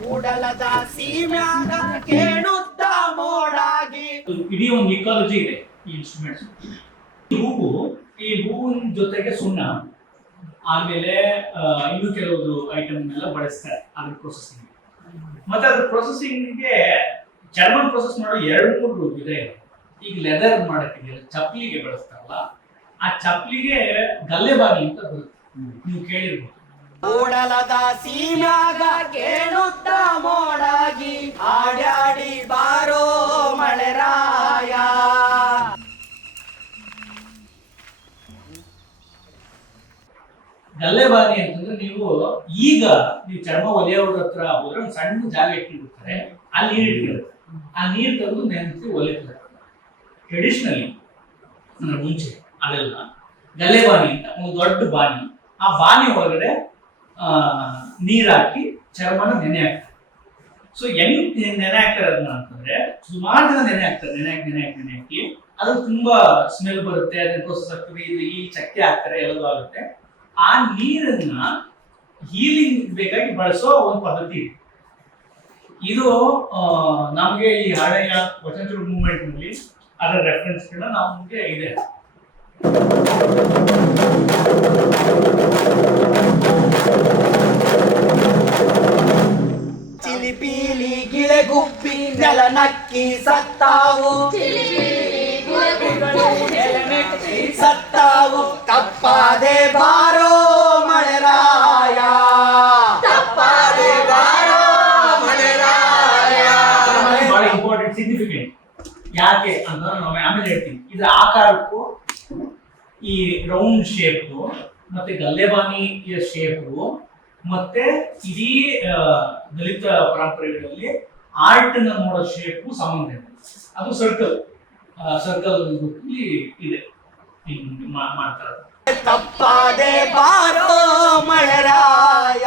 ಮೂಡಲದ ಸೀಮ್ಯಾಗ ಕೇಳುತ್ತ ಮೋಡಾಗಿ. ಇಡೀ ಒಂದು ಇಕಾಲಜಿ ಇದೆ ಈ ಇನ್ಸ್ಟ್ರೂಮೆಂಟ್ಸ್. ಈ ಹೂವಿನ ಜೊತೆಗೆ ಸುಣ್ಣ, ಆಮೇಲೆ ಇನ್ನು ಕೆಲವೊಂದು ಐಟಮ್ ಎಲ್ಲ ಬಳಸ್ತಾರೆ ಅದ್ರ ಪ್ರೊಸೆಸಿಂಗ್. ಮತ್ತೆ ಅದ್ರ ಪ್ರೊಸೆಸಿಂಗ್ಗೆ ಜರ್ಮನ್ ಪ್ರೊಸೆಸ್ ಮಾಡೋ 2-3 ವಿಧ ಇದೆ. ಈಗ ಲೆದರ್ ಮಾಡಕ್ಕಿದೆಯಲ್ಲ, ಚಪ್ಪಲಿಗೆ ಬಳಸ್ತಾರಲ್ಲ, ಆ ಚಪ್ಪಲಿಗೆ ಗಲ್ಲೆಬಾಗಿ ಅಂತ ಬರುತ್ತೆ, ನೀವು ಕೇಳಿರ್ಬೋದು. ಮೂಡಲದ ಸೀಮ್ಯಾಗ ಕೇಳುತ್ತ ಮೋಡಾಗಿ ಆಡ್ಯಾಡಿ ಬಾರೋ ಮಳೆರಾಯ. ಗಲ್ಲೆಬಾರಿ ಅಂತಂದ್ರೆ ನೀವು ಚರ್ಮ ಒಲೆಯೋರ ಹತ್ರ ಹೋದ್ರೆ ಒಂದು ಸಣ್ಣ ಜಾಗ ಇಟ್ಟಿರ್ತಾರೆ, ಅಲ್ಲಿ ನೀರು ಇಟ್ಟಿರುತ್ತೆ. ಆ ನೀರು ತೆಗೆದು ನೆನೆಸಿ ಒಲೆತಾರೆ. ಟ್ರೆಡಿಷನಲಿ ಅಂದ್ರೆ ಮುಂಚೆ ಅದೆಲ್ಲ ಗಲ್ಲೆಬಾನಿ ಅಂತ ಒಂದು ದೊಡ್ಡ ಬಾನಿ, ಆ ಬಾನಿ ಒಳಗಡೆ ನೀರ್ ಹಾಕಿ ಚರ್ಮನ ನೆನೆ ಹಾಕ್ತಾರೆ. ಸೊ ಹೆಂಗ್ ನೆನೆ ಹಾಕ್ತಾರೆ ಅದನ್ನ ಅಂತಂದ್ರೆ, ಸುಮಾರು ದಿನ ನೆನೆ ಹಾಕ್ತಾರೆ. ನೆನೆ ಹಾಕಿ ಅದು ತುಂಬಾ ಸ್ಮೆಲ್ ಬರುತ್ತೆ, ಅದನ್ನ ಪ್ರೊಸೆಸ್ ಆಗ್ತದೆ, ಈ ಚಕ್ಕೆ ಹಾಕ್ತಾರೆ, ಎಲ್ಲದೂ ಆಗುತ್ತೆ. ಆ ನೀರನ್ನ ಹೀಲಿಂಗ್ ಬೇಕಾಗಿ ಬಳಸೋ ಒಂದು ಪದ್ಧತಿ ಇದೆ. ಇದು ನಮಗೆ ಈ ಹಳೆಯ ವಚನಚೂರು ಮೂವ್ಮೆಂಟ್ ನಲ್ಲಿ ಅದರ ರೆಫರೆನ್ಸ್ ನಮಗೆ ಇದೆ. ಚಿಲಿಪಿಲಿ ಗಿಳೆಗುಪ್ಪಿ ನೆಲ ನಕ್ಕಿ ಸತ್ತಾವು, ಸತ್ತಾವು ತಪ್ಪಾದೆ ಬಾರೋ ಮಳೆರಾಯ. ತಪ್ಪಾದೆ ಬಾರೋ ಮಳೆರಾಯ. ಬಹಳ ಇಂಪಾರ್ಟೆಂಟ್, ಸಿಗ್ನಿಫಿಕೆಂಟ್. ಯಾಕೆ ಅಂತ ನಾವು ಆಮೇಲೆ ಹೇಳ್ತೀನಿ. ಇದ್ರ ಆಕಾರಕ್ಕೂ ಈ ರೌಂಡ್ ಶೇಪ್ ಮತ್ತೆ ಗಲ್ಲೆಬಾನಿಯ ಶೇಪ್ ಮತ್ತೆ ಇಡೀ ದಲಿತ ಪರಂಪರೆಗಳಲ್ಲಿ ಆರ್ಟ್ ನ ನೋಡೋ ಶೇಪ್ ಸಂಬಂಧ ಇದೆ. ಅದು ಸರ್ಕಲ್ ಇದೆ ಮಾಡ್ತಾರೆ. ತಪ್ಪಾದೆ ಬಾರೋ ಮಳೆರಾಯ.